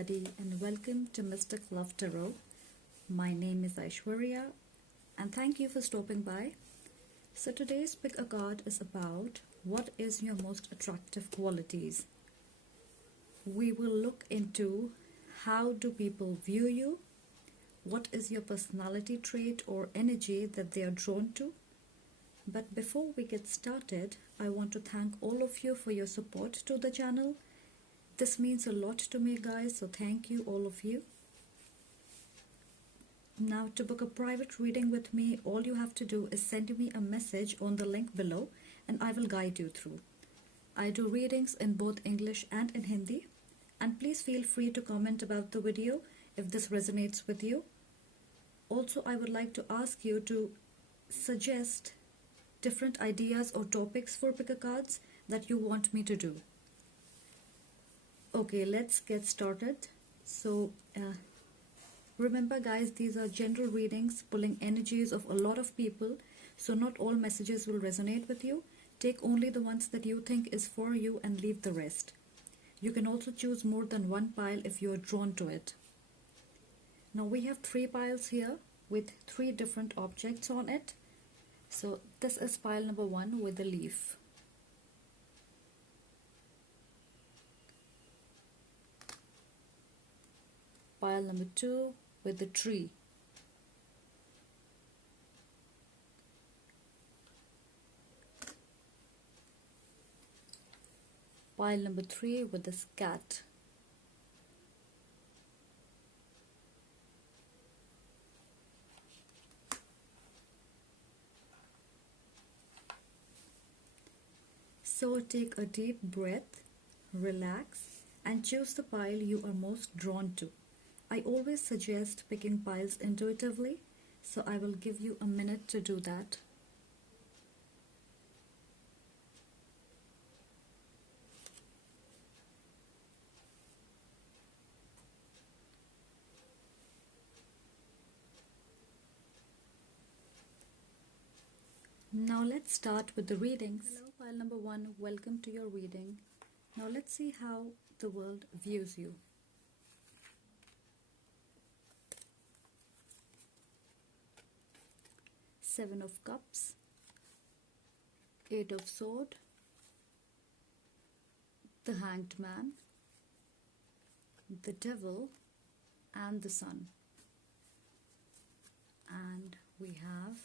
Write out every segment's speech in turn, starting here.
everybody, and welcome to Mystic Love Tarot. My name is Aishwarya, and thank you for stopping by. So today's pick a card is about what is your most attractive qualities. We will look into how do people view you, what is your personality trait or energy that they are drawn to. But before we get started, I want to thank all of you for your support to the channel. This means a lot to me, guys, so thank you, all of you. Now, to book a private reading with me, all you have to do is send me a message on the link below and I will guide you through. I do readings in both English and in Hindi, and please feel free to comment about the video if this resonates with you. Also, I would like to ask you to suggest different ideas or topics for pick a cards that you want me to do. Okay, let's get started. So remember, guys, these are general readings pulling energies of a lot of people, so not all messages will resonate with you. Take only the ones that you think is for you and leave the rest. You can also choose more than one pile if you are drawn to it. Now we have 3 piles here with 3 different objects on it. So this is pile number 1 with the leaf. Pile number 2 with the tree. Pile number 3 with this cat. So take a deep breath, relax, and choose the pile you are most drawn to. I always suggest picking piles intuitively, so I will give you a minute to do that. Now let's start with the readings. Hello, pile number 1, welcome to your reading. Now let's see how the world views you. Seven of Cups, 8 of Swords, the Hanged Man, the Devil, and the Sun. And we have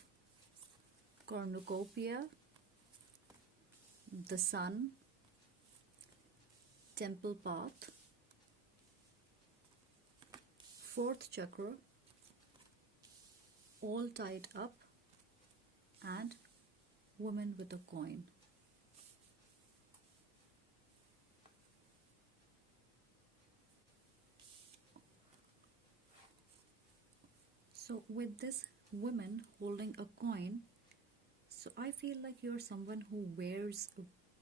Cornucopia, the Sun, Temple Path, 4th Chakra, all tied up, and Woman with a Coin. So with this woman holding a coin, so I feel like you're someone who wears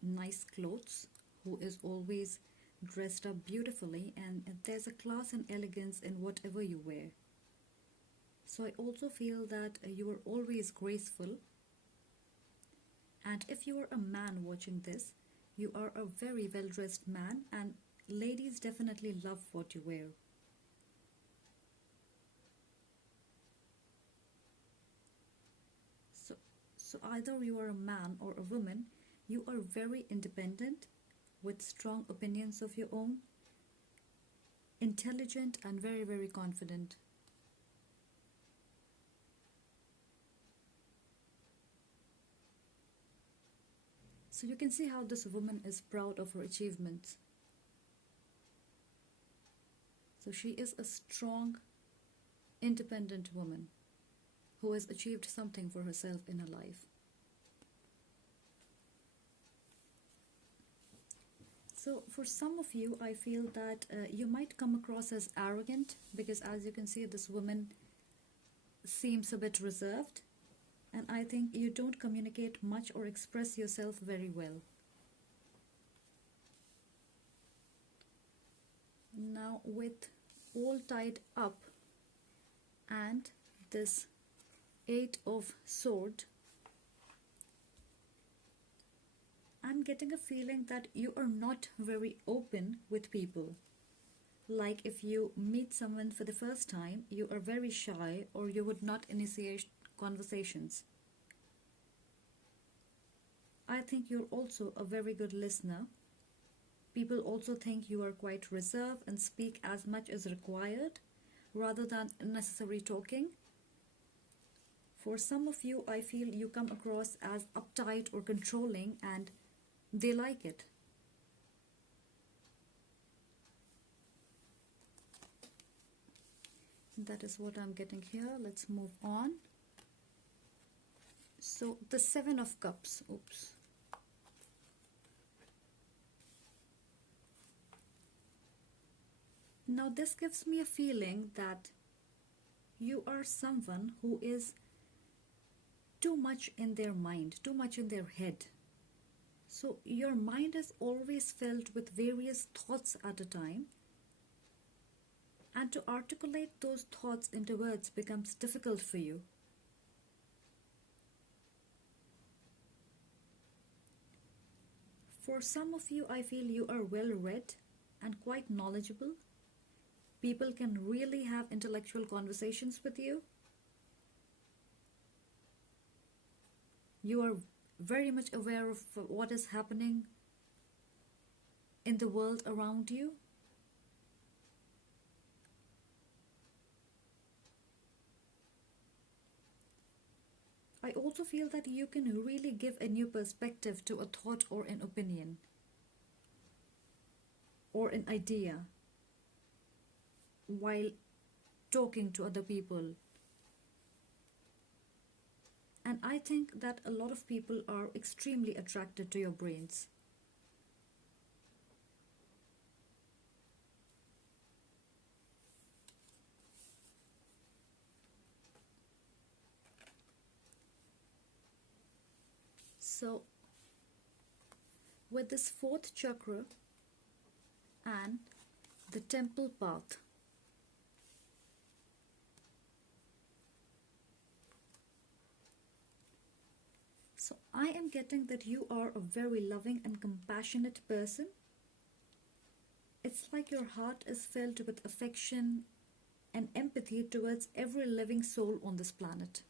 nice clothes, who is always dressed up beautifully, and there's a class and elegance in whatever you wear. So I also feel that you are always graceful. And if you are a man watching this, you are a very well-dressed man, and ladies definitely love what you wear. So either you are a man or a woman, you are very independent, with strong opinions of your own, intelligent and very, very confident. So you can see how this woman is proud of her achievements. So she is a strong, independent woman who has achieved something for herself in her life. So for some of you, I feel that you might come across as arrogant, because as you can see, this woman seems a bit reserved, and I think you don't communicate much or express yourself very well. Now with all tied up and this 8 of Swords, I'm getting a feeling that you are not very open with people. Like if you meet someone for the first time, you are very shy or you would not initiate conversations. I think you're also a very good listener. People also think you are quite reserved and speak as much as required rather than unnecessary talking. For some of you, I feel you come across as uptight or controlling and they like it. That is what I'm getting here. Let's move on. So the Seven of Cups. Oops. Now this gives me a feeling that you are someone who is too much in their mind, too much in their head. So your mind is always filled with various thoughts at a time, and to articulate those thoughts into words becomes difficult for you. For some of you, I feel you are well read and quite knowledgeable. People can really have intellectual conversations with you. You are very much aware of what is happening in the world around you. I also feel that you can really give a new perspective to a thought or an opinion or an idea while talking to other people. And I think that a lot of people are extremely attracted to your brains. So, with this fourth chakra and the temple path, so I am getting that you are a very loving and compassionate person. It's like your heart is filled with affection and empathy towards every living soul on this planet.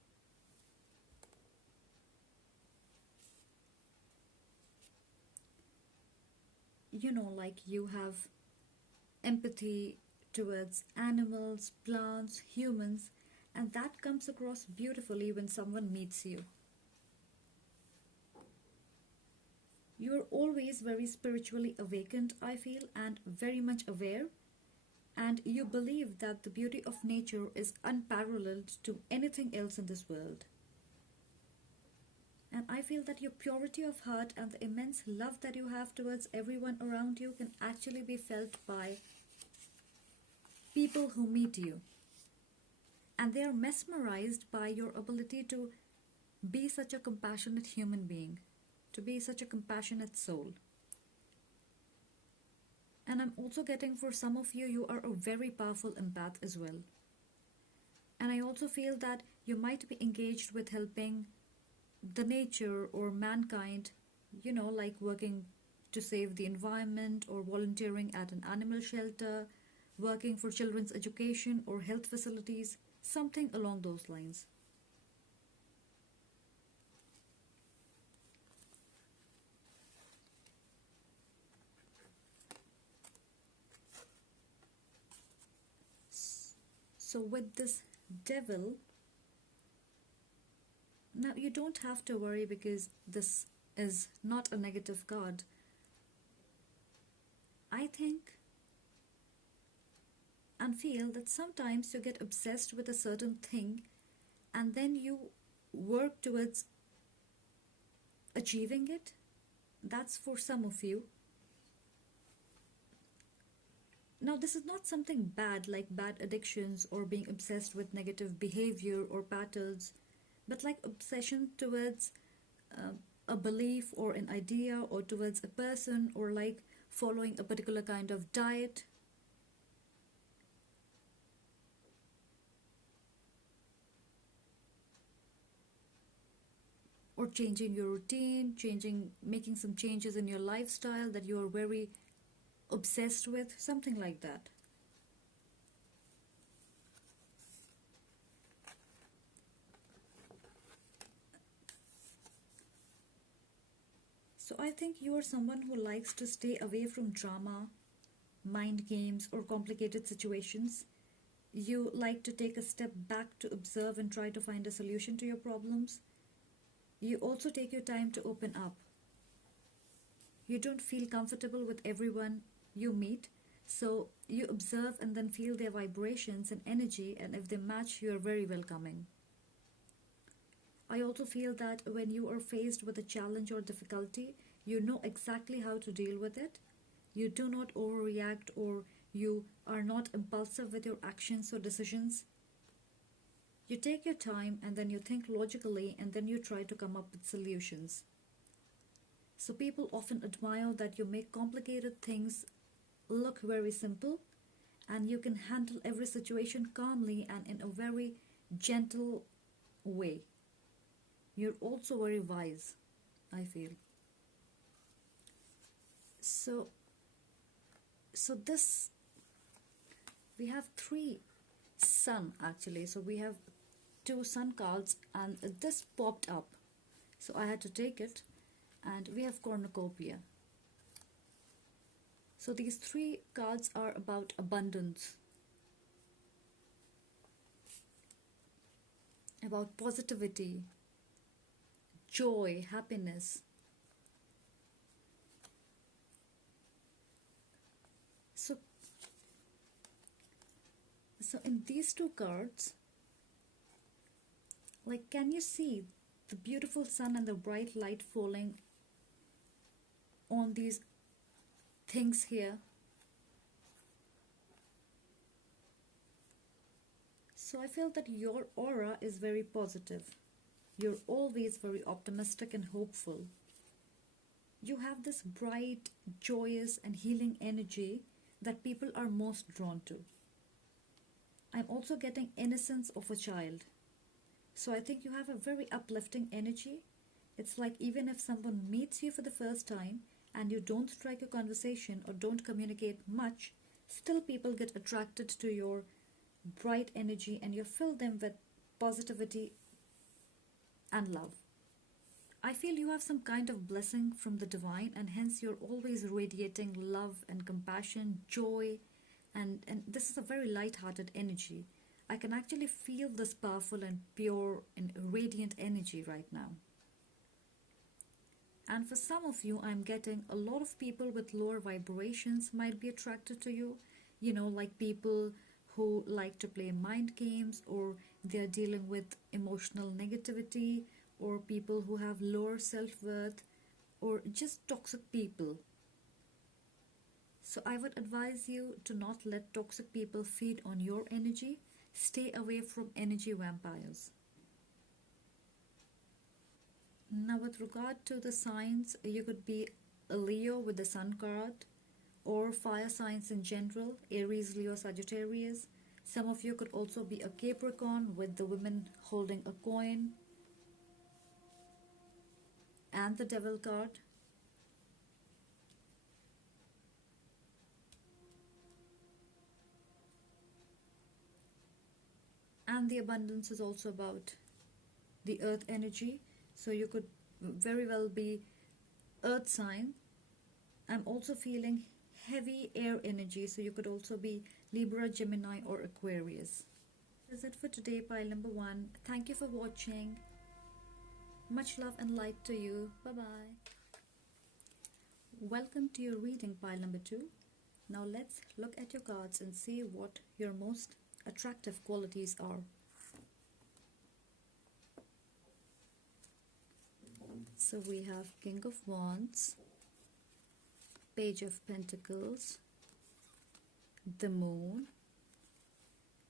Like you have empathy towards animals, plants, humans, and that comes across beautifully when someone meets you. You are always very spiritually awakened, I feel, and very much aware, and you believe that the beauty of nature is unparalleled to anything else in this world. And I feel that your purity of heart and the immense love that you have towards everyone around you can actually be felt by people who meet you. And they are mesmerized by your ability to be such a compassionate human being, to be such a compassionate soul. And I'm also getting for some of you, you are a very powerful empath as well. And I also feel that you might be engaged with helping the nature or mankind, like working to save the environment or volunteering at an animal shelter, working for children's education or health facilities, something along those lines. So with this devil, now you don't have to worry because this is not a negative card. I think and feel that sometimes you get obsessed with a certain thing and then you work towards achieving it. That's for some of you. Now, this is not something bad like bad addictions or being obsessed with negative behavior or patterns, but like obsession towards a belief or an idea or towards a person or like following a particular kind of diet. Or changing your routine, making some changes in your lifestyle that you are very obsessed with, something like that. So I think you are someone who likes to stay away from drama, mind games, or complicated situations. You like to take a step back to observe and try to find a solution to your problems. You also take your time to open up. You don't feel comfortable with everyone you meet, so you observe and then feel their vibrations and energy, and if they match, you are very welcoming. I also feel that when you are faced with a challenge or difficulty, you know exactly how to deal with it. You do not overreact, or you are not impulsive with your actions or decisions. You take your time and then you think logically and then you try to come up with solutions. So people often admire that you make complicated things look very simple, and you can handle every situation calmly and in a very gentle way. You're also very wise, I feel. So so this we have three sun actually. So we have two sun cards and this popped up. So I had to take it, and we have cornucopia. So these three cards are about abundance, about positivity, joy, happiness. So so in these two cards, like, can you see the beautiful sun and the bright light falling on these things here? So I feel that your aura is very positive. You're always very optimistic and hopeful. You have this bright, joyous, and healing energy that people are most drawn to. I'm also getting innocence of a child. So I think you have a very uplifting energy. It's like even if someone meets you for the first time and you don't strike a conversation or don't communicate much, still people get attracted to your bright energy and you fill them with positivity and love. I feel you have some kind of blessing from the divine, and hence you're always radiating love and compassion, joy, and this is a very light-hearted energy. I can actually feel this powerful and pure and radiant energy right now. And for some of you, I'm getting a lot of people with lower vibrations might be attracted to you. You know, like people who like to play mind games, or they're dealing with emotional negativity, or people who have lower self-worth, or just toxic people. So I would advise you to not let toxic people feed on your energy. Stay away from energy vampires. Now, with regard to the signs, you could be a Leo with the Sun card, or fire signs in general, Aries, Leo, Sagittarius. Some of you could also be a Capricorn with the women holding a coin, and the Devil card. And the abundance is also about the earth energy. So you could very well be earth sign. I'm also feeling heavy air energy, so you could also be Libra, Gemini, or Aquarius. That's it for today, pile number 1. Thank you for watching. Much love and light to you. Bye bye. Welcome to your reading, pile number 2. Now let's look at your cards and see what your most attractive qualities are. So we have King of Wands, Page of Pentacles, the Moon,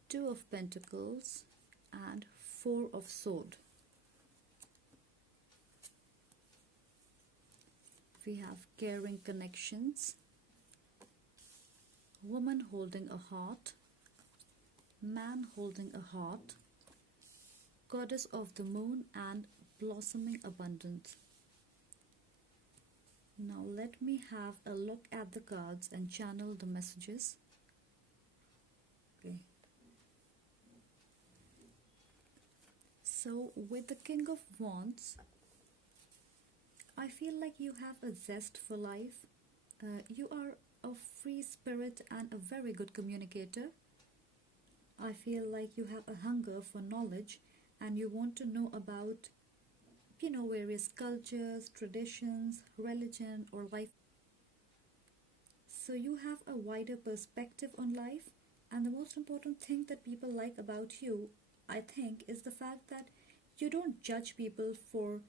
Two of Pentacles, and Four of Swords. We have Caring Connections, Woman holding a heart, Man holding a heart, Goddess of the Moon, and Blossoming Abundance. Now let me have a look at the cards and channel the messages. Okay. So with the King of Wands, I feel like you have a zest for life. You are a free spirit and a very good communicator. I feel like you have a hunger for knowledge and you want to know about, various cultures, traditions, religion, or life. So you have a wider perspective on life, and the most important thing that people like about you, I think, is the fact that you don't judge people for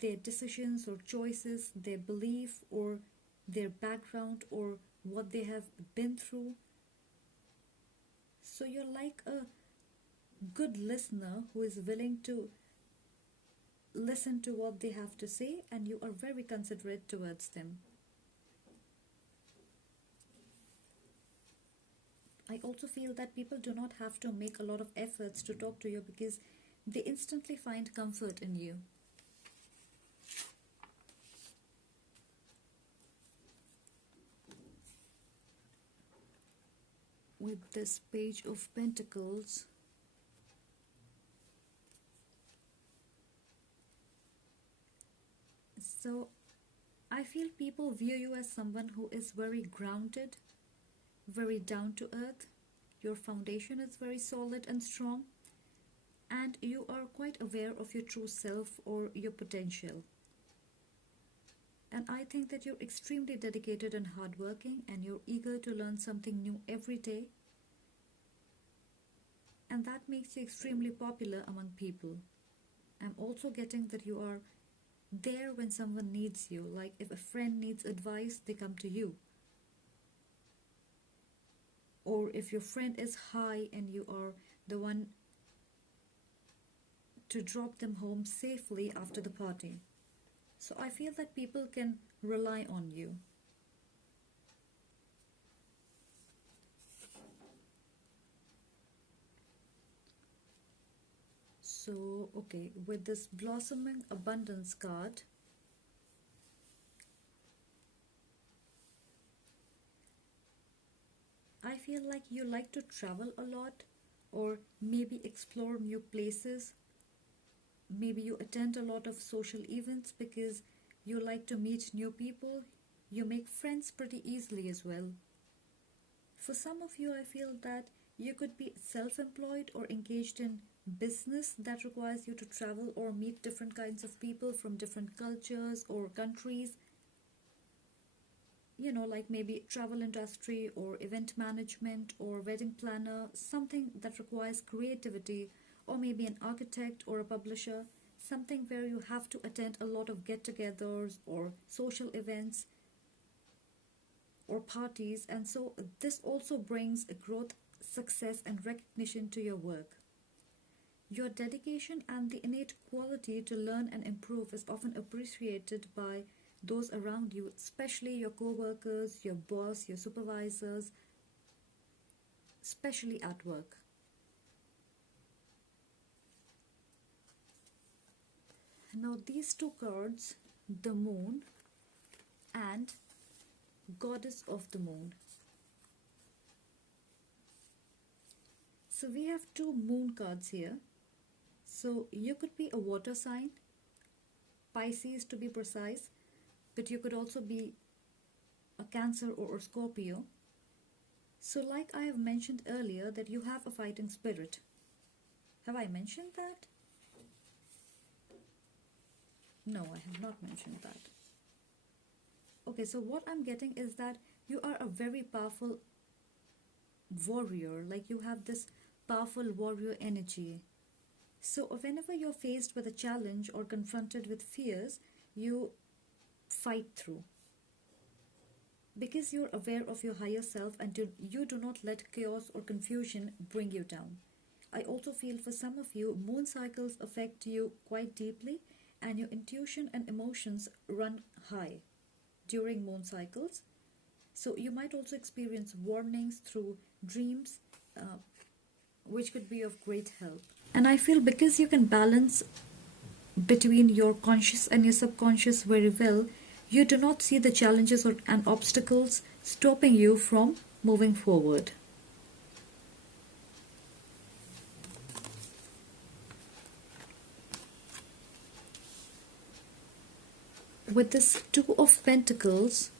their decisions or choices, their belief or their background or what they have been through. So you're like a good listener who is willing to listen to what they have to say, and you are very considerate towards them. I also feel that people do not have to make a lot of efforts to talk to you because they instantly find comfort in you. With this Page of Pentacles, so I feel people view you as someone who is very grounded, very down to earth. Your foundation is very solid and strong, and you are quite aware of your true self or your potential. And I think that you're extremely dedicated and hardworking, and you're eager to learn something new every day. And that makes you extremely popular among people. I'm also getting that you are there when someone needs you. Like if a friend needs advice, they come to you. Or if your friend is high and you are the one to drop them home safely after the party. So I feel that people can rely on you. So, okay, with this Blossoming Abundance card, I feel like you like to travel a lot or maybe explore new places. Maybe you attend a lot of social events because you like to meet new people. You make friends pretty easily as well. For some of you, I feel that you could be self-employed or engaged in business that requires you to travel or meet different kinds of people from different cultures or countries. Like maybe travel industry or event management or wedding planner, something that requires creativity, or maybe an architect or a publisher, something where you have to attend a lot of get-togethers or social events or parties. And so this also brings a growth, success and recognition to your work. Your dedication and the innate quality to learn and improve is often appreciated by those around you, especially your co-workers, your boss, your supervisors, especially at work. Now these two cards, the Moon and Goddess of the Moon. So we have two moon cards here. So you could be a water sign, Pisces to be precise, but you could also be a Cancer or a Scorpio. So like I have mentioned earlier that you have a fighting spirit. Have I mentioned that? No, I have not mentioned that. Okay, so what I'm getting is that you are a very powerful warrior. Like you have this powerful warrior energy. So whenever you're faced with a challenge or confronted with fears, you fight through. Because you're aware of your higher self and you do not let chaos or confusion bring you down. I also feel for some of you, moon cycles affect you quite deeply and your intuition and emotions run high during moon cycles. So you might also experience warnings through dreams, which could be of great help. And I feel because you can balance between your conscious and your subconscious very well, you do not see the challenges and obstacles stopping you from moving forward. with this Two of Pentacles,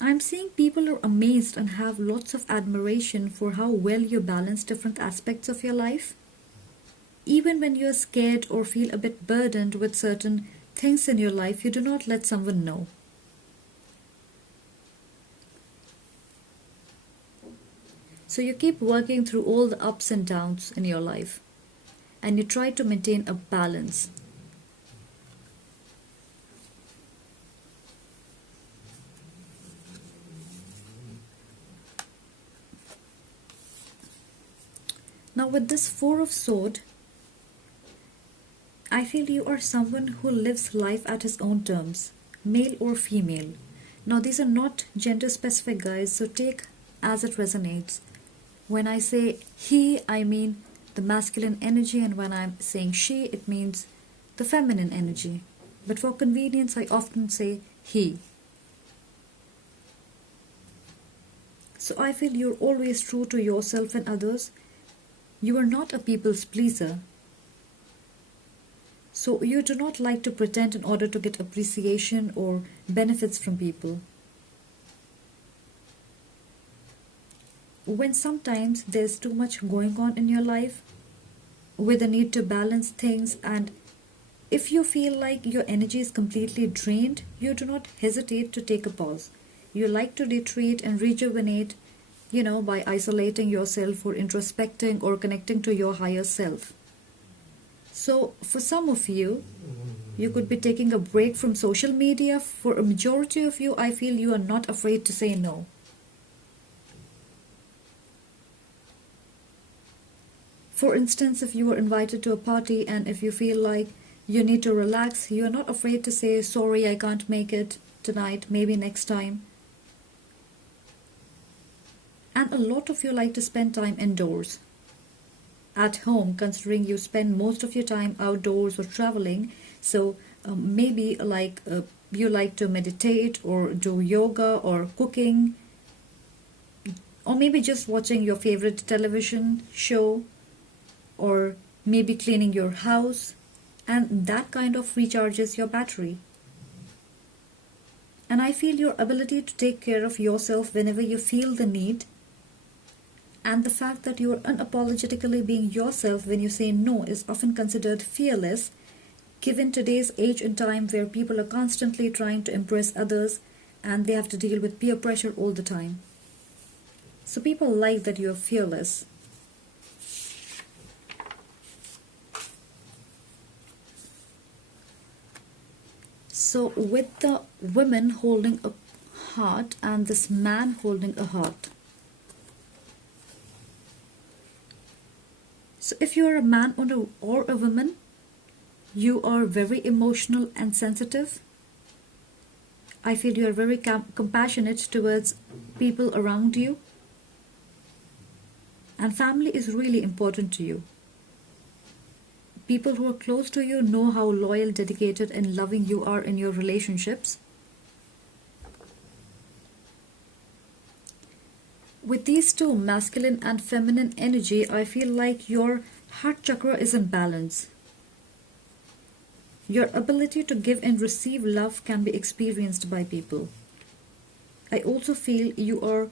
I'm seeing people are amazed and have lots of admiration for how well you balance different aspects of your life. Even when you're scared or feel a bit burdened with certain things in your life, you do not let someone know. So you keep working through all the ups and downs in your life, and you try to maintain a balance. Now with this Four of Swords, I feel you are someone who lives life at his own terms, male or female. Now these are not gender specific, guys, so take as it resonates. When I say he, I mean the masculine energy, and when I'm saying she, it means the feminine energy. But for convenience, I often say he. So I feel you're always true to yourself and others. You are not a people's pleaser. So you do not like to pretend in order to get appreciation or benefits from people. When sometimes there's too much going on in your life with a need to balance things, and if you feel like your energy is completely drained, you do not hesitate to take a pause. You like to retreat and rejuvenate, by isolating yourself or introspecting or connecting to your higher self. So for some of you, you could be taking a break from social media. For a majority of you, I feel you are not afraid to say no. For instance, if you are invited to a party and if you feel like you need to relax, you are not afraid to say, sorry, I can't make it tonight, maybe next time. And a lot of you like to spend time indoors, at home, considering you spend most of your time outdoors or traveling. So maybe you like to meditate or do yoga or cooking, or maybe just watching your favorite television show, or maybe cleaning your house, and that kind of recharges your battery. And I feel your ability to take care of yourself whenever you feel the need, and the fact that you are unapologetically being yourself when you say no, is often considered fearless, given today's age and time where people are constantly trying to impress others and they have to deal with peer pressure all the time. So people like that you are fearless. So with the woman holding a heart and this man holding a heart. So if you are a man or a woman, you are very emotional and sensitive. I feel you are very compassionate towards people around you. And family is really important to you. People who are close to you know how loyal, dedicated, and loving you are in your relationships. With these two, masculine and feminine energy, I feel like your heart chakra is in balance. Your ability to give and receive love can be experienced by people. I also feel you are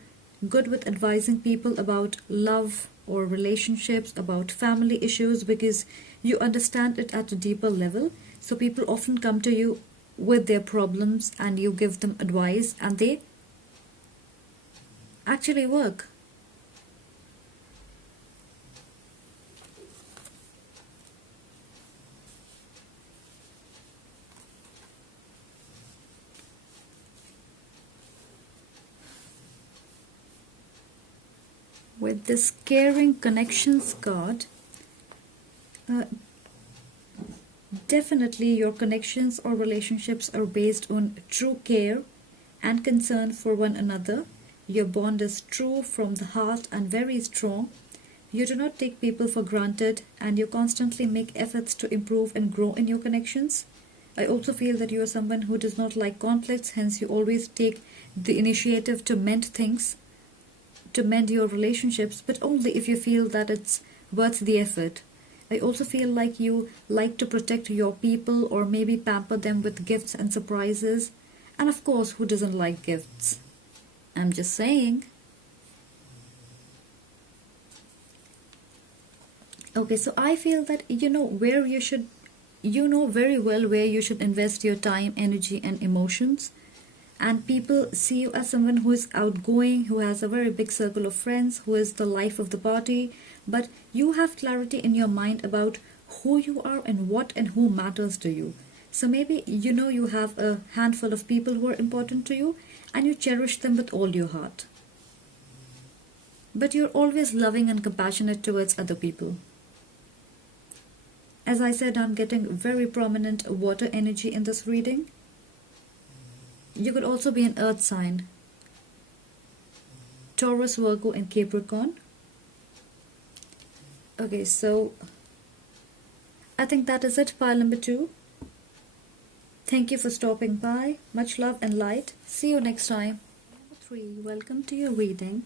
good with advising people about love or relationships, about family issues, because you understand it at a deeper level. So people often come to you with their problems and you give them advice, and they actually work. With this caring connections card, definitely your connections or relationships are based on true care and concern for one another. Your bond is true from the heart and very strong. You do not take people for granted, and you constantly make efforts to improve and grow in your connections. I also feel that you are someone who does not like conflicts, hence you always take the initiative to mend things, to mend your relationships, but only if you feel that it's worth the effort. I also feel like you like to protect your people or maybe pamper them with gifts and surprises. And of course, who doesn't like gifts? I'm just saying. Okay, so I feel that you know very well where you should invest your time, energy, and emotions. And people see you as someone who is outgoing, who has a very big circle of friends, who is the life of the party. But you have clarity in your mind about who you are and what and who matters to you. So maybe you have a handful of people who are important to you and you cherish them with all your heart. But you're always loving and compassionate towards other people. As I said, I'm getting very prominent water energy in this reading. You could also be an earth sign. Taurus, Virgo, and Capricorn. Okay, so I think that is it, pile number 2. Thank you for stopping by. Much love and light. See you next time. Number 3, welcome to your reading.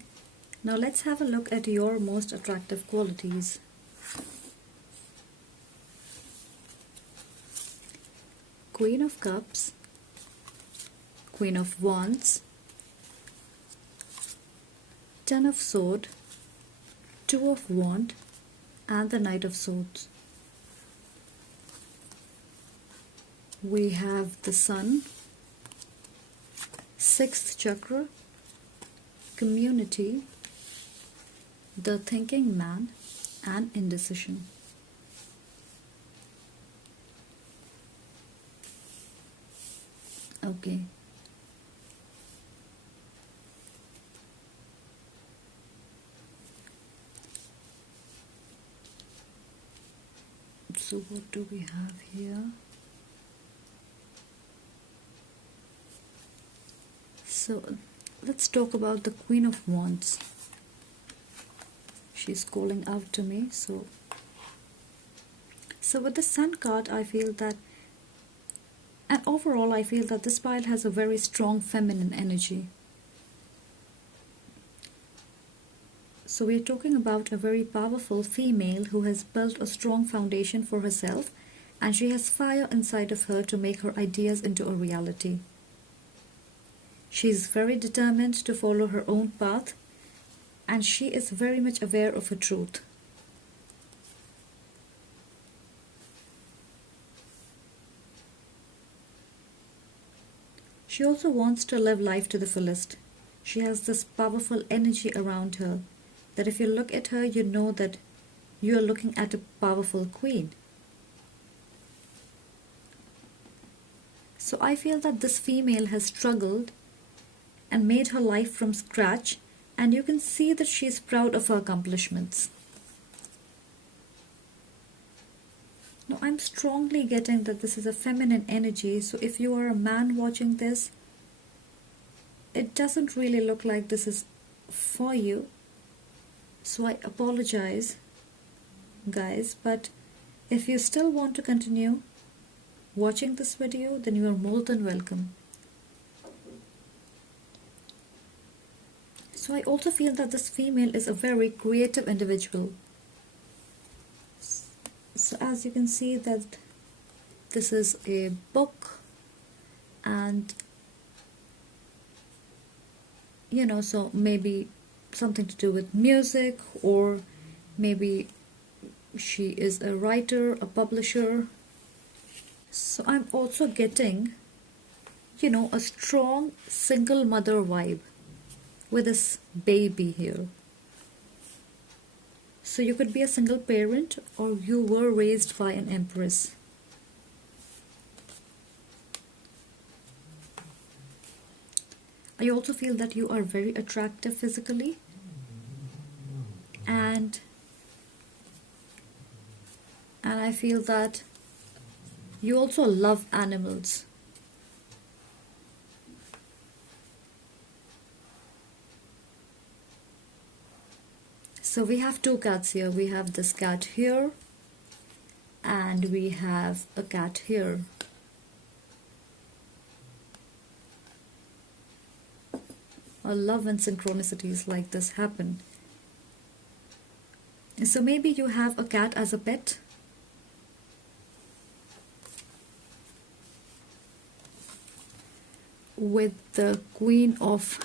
Now let's have a look at your most attractive qualities. Queen of Cups, Queen of Wands, Ten of Swords, Two of Wands, and the Knight of Swords. We have the Sun, 6th chakra, community, the thinking man, and indecision. Okay. So what do we have here? So let's talk about the Queen of Wands. She's calling out to me. So with the Sun card, I feel that, and overall I feel that this pile has a very strong feminine energy. So we're talking about a very powerful female who has built a strong foundation for herself, and she has fire inside of her to make her ideas into a reality. She is very determined to follow her own path, and she is very much aware of her truth. She also wants to live life to the fullest. She has this powerful energy around her that if you look at her, you know that you are looking at a powerful queen. So I feel that this female has struggled and made her life from scratch, and you can see that she is proud of her accomplishments. Now I'm strongly getting that this is a feminine energy, so if you are a man watching this, it doesn't really look like this is for you. So I apologize, guys, but if you still want to continue watching this video, then you are more than welcome. So I also feel that this female is a very creative individual. So as you can see that this is a book, and so maybe something to do with music, or maybe she is a writer, a publisher. So I'm also getting a strong single mother vibe with this baby here. So you could be a single parent, or you were raised by an empress. I also feel that you are very attractive physically, and I feel that you also love animals. So we have two cats here. We have this cat here, and we have a cat here. A love and synchronicities like this happen. So maybe you have a cat as a pet, with the Queen of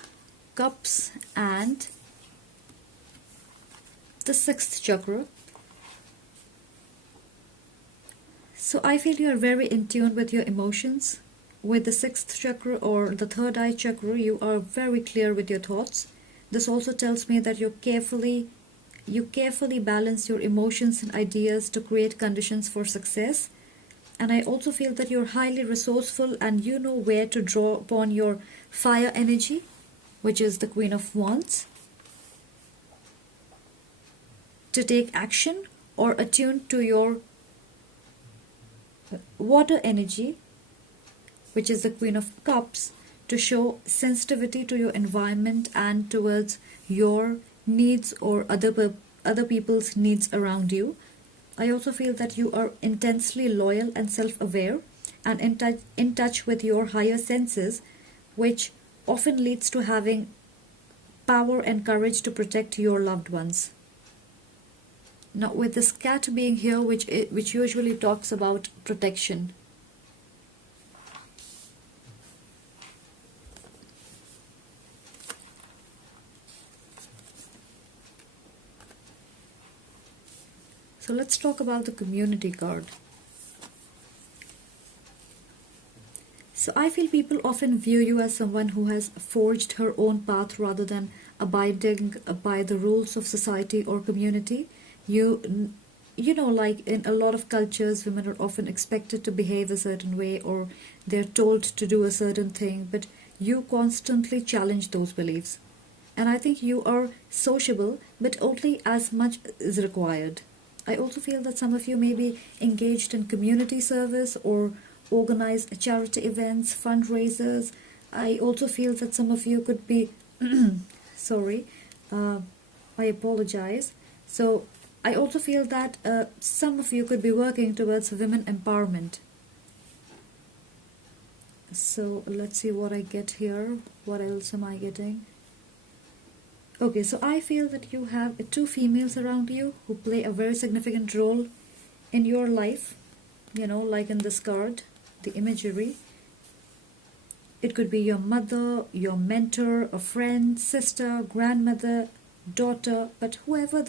Cups and the 6th chakra. So I feel you are very in tune with your emotions. With the 6th chakra or the third eye chakra, you are very clear with your thoughts. This also tells me that you carefully balance your emotions and ideas to create conditions for success. And I also feel that you're highly resourceful and you know where to draw upon your fire energy, which is the Queen of Wands, to take action, or attune to your water energy, which is the Queen of Cups, to show sensitivity to your environment and towards your needs or other people's needs around you. I also feel that you are intensely loyal and self-aware and in touch with your higher senses, which often leads to having power and courage to protect your loved ones. Now, with this cat being here, which usually talks about protection. So let's talk about the community card. So I feel people often view you as someone who has forged her own path rather than abiding by the rules of society or community. You know, like in a lot of cultures, women are often expected to behave a certain way or they're told to do a certain thing, but you constantly challenge those beliefs. And I think you are sociable, but only as much is required. I also feel that some of you may be engaged in community service or organize charity events, fundraisers. I also feel that some of you could be, sorry, I apologize. So I also feel that some of you could be working towards women empowerment. So let's see what I get here. What else am I getting? Okay, so I feel that you have two females around you who play a very significant role in your life, you know, like in this card, the imagery. It could be your mother, your mentor, a friend, sister, grandmother, daughter, but whoever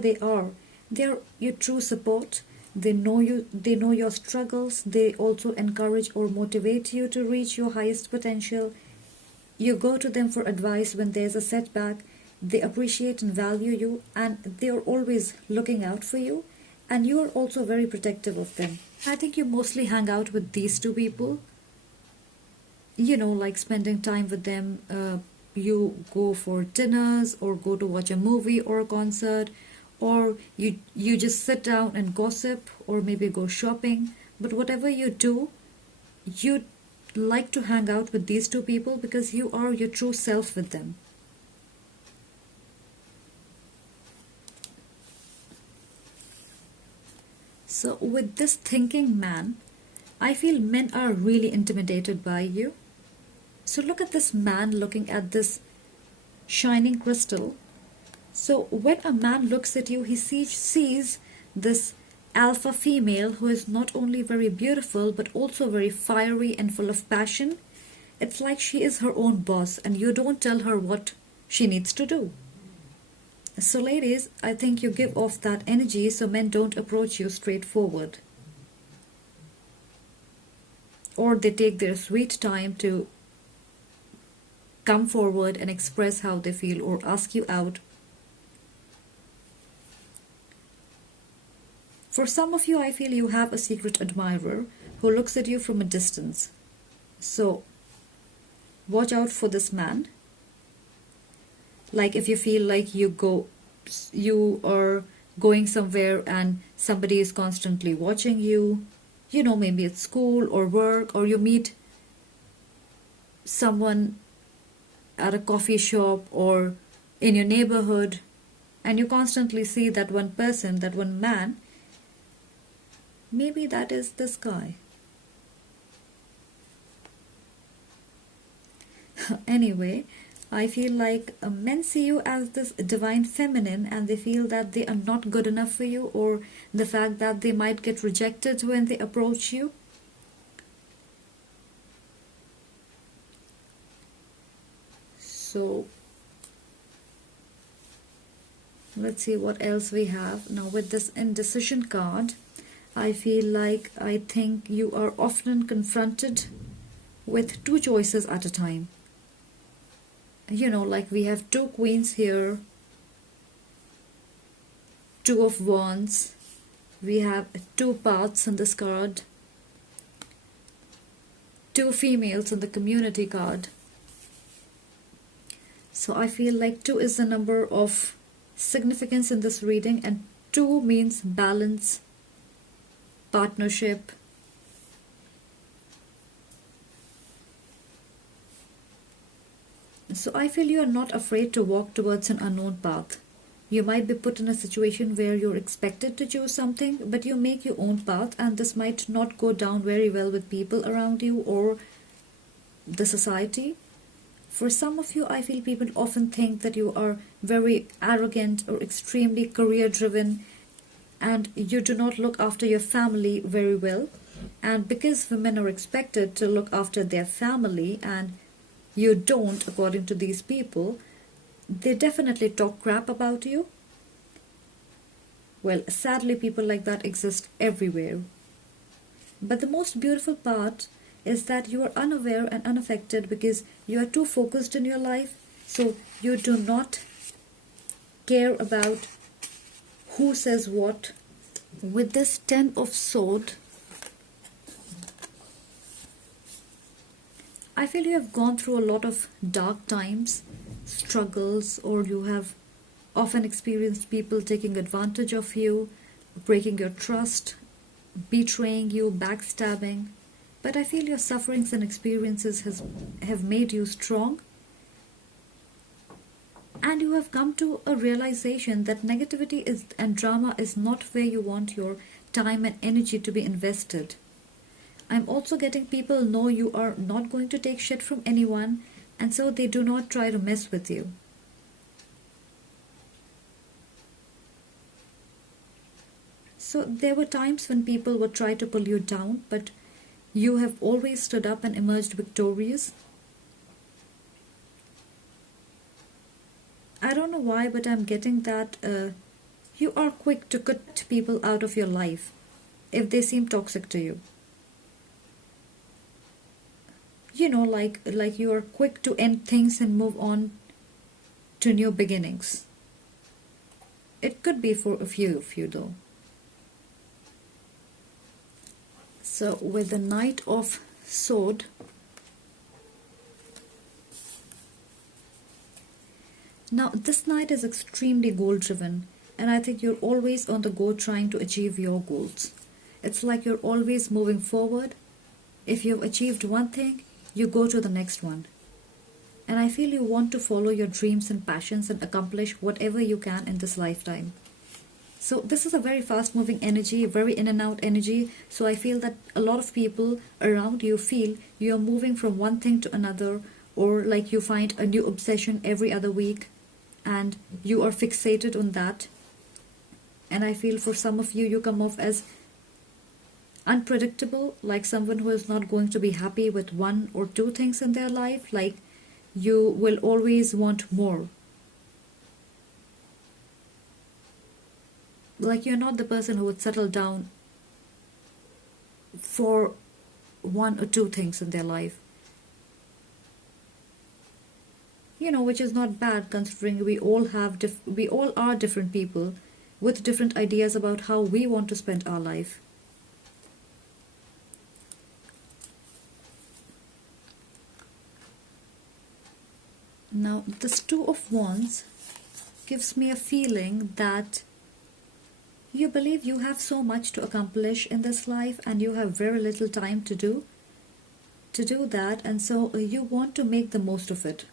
they are your true support. They know you, they know your struggles. They also encourage or motivate you to reach your highest potential. You go to them for advice when there's a setback. They appreciate and value you, and they are always looking out for you, and you are also very protective of them. I think you mostly hang out with these two people, you know, like spending time with them. You go for dinners or go to watch a movie or a concert, or you just sit down and gossip or maybe go shopping. But whatever you do, you like to hang out with these two people because you are your true self with them. So with this thinking man, I feel men are really intimidated by you. So look at this man looking at this shining crystal. So when a man looks at you, he sees this alpha female who is not only very beautiful but also very fiery and full of passion. It's like she is her own boss and you don't tell her what she needs to do. So ladies, I think you give off that energy so men don't approach you straightforward. Or they take their sweet time to come forward and express how they feel or ask you out. For some of you, I feel you have a secret admirer who looks at you from a distance. So watch out for this man. Like if you feel like you are going somewhere and somebody is constantly watching you, you know, maybe at school or work, or you meet someone at a coffee shop or in your neighborhood, and you constantly see that one person, that one man, maybe that is this guy. Anyway, I feel like men see you as this divine feminine and they feel that they are not good enough for you, or the fact that they might get rejected when they approach you. So let's see what else we have. Now with this indecision card, I feel like I think you are often confronted with two choices at a time. You know, like we have two queens here, two of wands, we have two paths in this card, two females in the community card. So I feel like 2 is the number of significance in this reading, and 2 means balance, partnership. So I feel you are not afraid to walk towards an unknown path. You might be put in a situation where you're expected to choose something, but you make your own path, and this might not go down very well with people around you or the society. For some of you, I feel people often think that you are very arrogant or extremely career driven, and you do not look after your family very well. And because women are expected to look after their family and you don't, according to these people, they definitely talk crap about you. Well, sadly, people like that exist everywhere. But the most beautiful part is that you are unaware and unaffected because you are too focused in your life. So you do not care about who says what. With this 10 of Swords, I feel you have gone through a lot of dark times, struggles, or you have often experienced people taking advantage of you, breaking your trust, betraying you, backstabbing. But I feel your sufferings and experiences have made you strong. And you have come to a realization that negativity and drama is not where you want your time and energy to be invested. I'm also getting people know you are not going to take shit from anyone, and so they do not try to mess with you. So there were times when people would try to pull you down, but you have always stood up and emerged victorious. I don't know why, but I'm getting that you are quick to cut people out of your life if they seem toxic to you. You know, like you are quick to end things and move on to new beginnings. It could be for a few of you though. So with the Knight of Swords, now this knight is extremely goal driven, and I think you're always on the go trying to achieve your goals. It's like you're always moving forward. If you've achieved one thing, you go to the next one. And I feel you want to follow your dreams and passions and accomplish whatever you can in this lifetime. So this is a very fast moving energy, very in and out energy. So I feel that a lot of people around you feel you're moving from one thing to another, or like you find a new obsession every other week and you are fixated on that. And I feel for some of you, you come off as unpredictable, like someone who is not going to be happy with one or two things in their life. Like you will always want more. Like you're not the person who would settle down for one or two things in their life. You know, which is not bad considering we all are different people with different ideas about how we want to spend our life. Now, this Two of Wands gives me a feeling that you believe you have so much to accomplish in this life and you have very little time to do that, and so you want to make the most of it.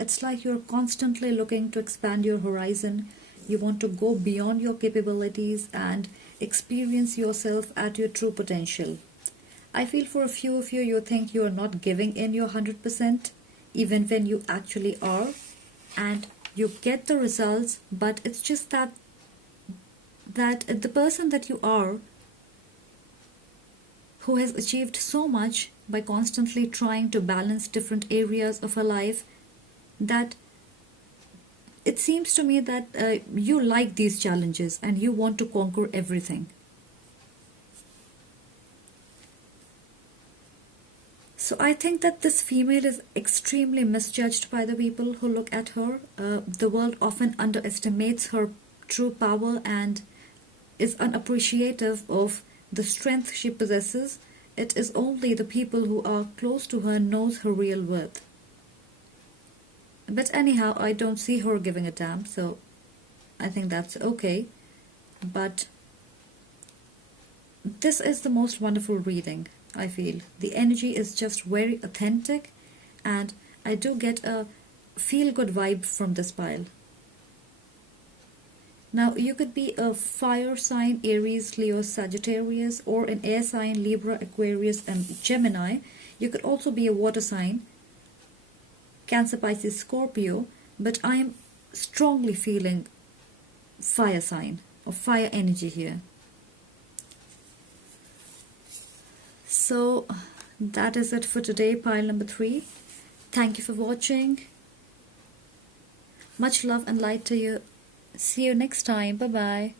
It's like you're constantly looking to expand your horizon. You want to go beyond your capabilities and experience yourself at your true potential. I feel for a few of you, you think you are not giving in your 100%, even when you actually are, and you get the results, but it's just that the person that you are, who has achieved so much by constantly trying to balance different areas of her life, that it seems to me that you like these challenges and you want to conquer everything. So I think that this female is extremely misjudged by the people who look at her. The world often underestimates her true power and is unappreciative of the strength she possesses. It is only the people who are close to her knows her real worth. But anyhow, I don't see her giving a damn, so I think that's okay. But this is the most wonderful reading, I feel. The energy is just very authentic, and I do get a feel good vibe from this pile. Now, you could be a fire sign, Aries, Leo, Sagittarius, or an air sign, Libra, Aquarius, and Gemini. You could also be a water sign, Cancer, Pisces, Scorpio, but I am strongly feeling fire sign or fire energy here. So that is it for today, pile number 3. Thank you for watching. Much love and light to you. See you next time. Bye bye.